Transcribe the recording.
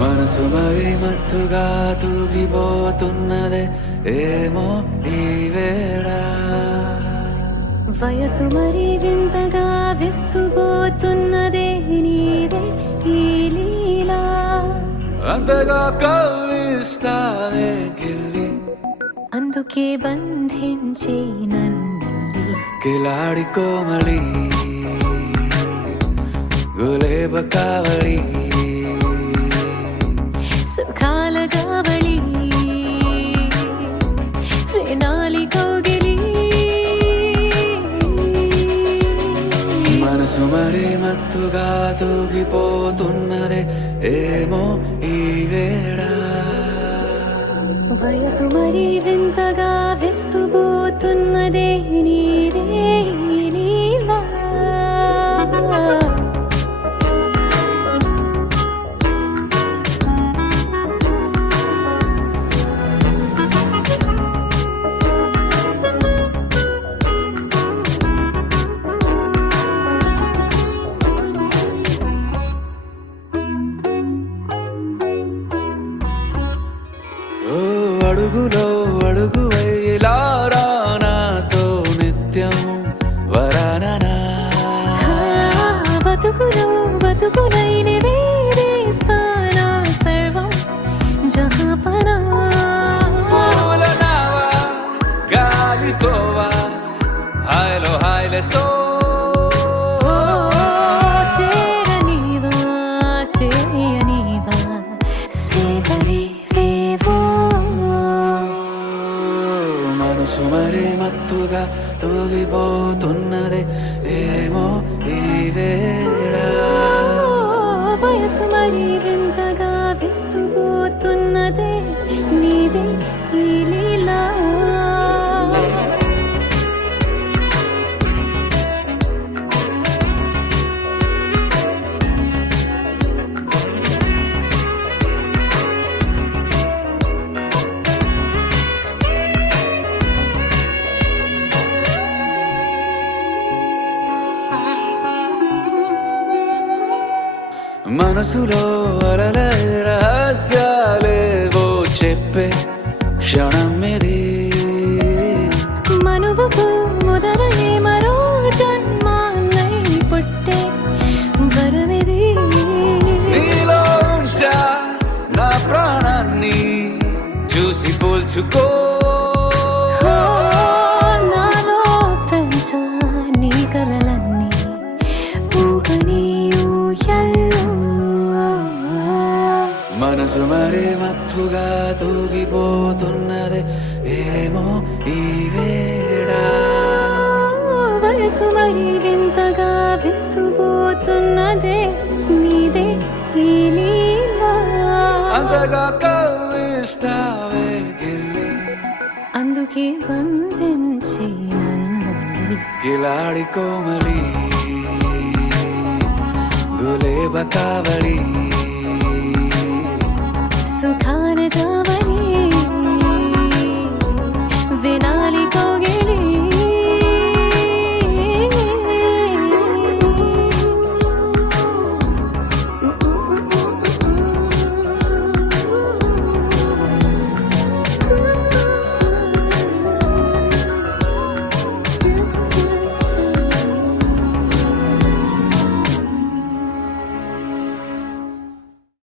మనసు మరి మత్తుగా తూగిపోతున్నదే ఏమో ఈ వేళ వయసు మరి వింతగా విస్తుపోతున్నదే నీదే ఈ లీలా అంతగా కవ్విస్తావే గిల్లి అందుకే బంధించే నన్నంది కిలాడి కోమలి గులేబ కావడి సుఖాల జావళి వేనాలి కౌగిలి మనసు మరి మత్తుగా తూగిపోతున్నదే ఏమో ఈ వేళ వయసు మరి వింతగా విస్తుపోతున్నదే నీదే ఈ లీలా అడుగులో అడుగు వేలారా నాతో నిత్యం వరాననా బతుకులో బతుకునైన వేరేస్తానా సర్వం జహాపనా పూలనావా గాలితోవా హాయ్లో హాయ్లే సో చేయనీవా చేయనీవా సేవరి మనసు మరి మత్తుగా తూగిపోతున్నదే ఏమో ఈ వేళ వయసు మరి వింతగా విస్తుపోతున్నదే నీదే ఈ లీలా మనసులో అలల రహస్యాలేవో చెప్పే క్షణం ఇది మనువుకు మొదలై మరో జన్మాన్నై పుట్టే వరమిది నీలో ఉంచా నా ప్రాణాన్ని చూసి పోల్చుకో నాలో పెంచా నీ కలలన్నీ ఊగని ఊయల్లో మనసు మరి మత్తుగా తూగిపోతున్నదే ఏమో ఈ వేళ వయసు మరి వింతగా విస్తుపోతున్నదే నీదే ఈ లీలా అంతగా కవ్విస్తావే గిల్లి అందుకే బంధించి నన్ను కిలాడి కోమలి గులేబ కావడి సుఖాన జా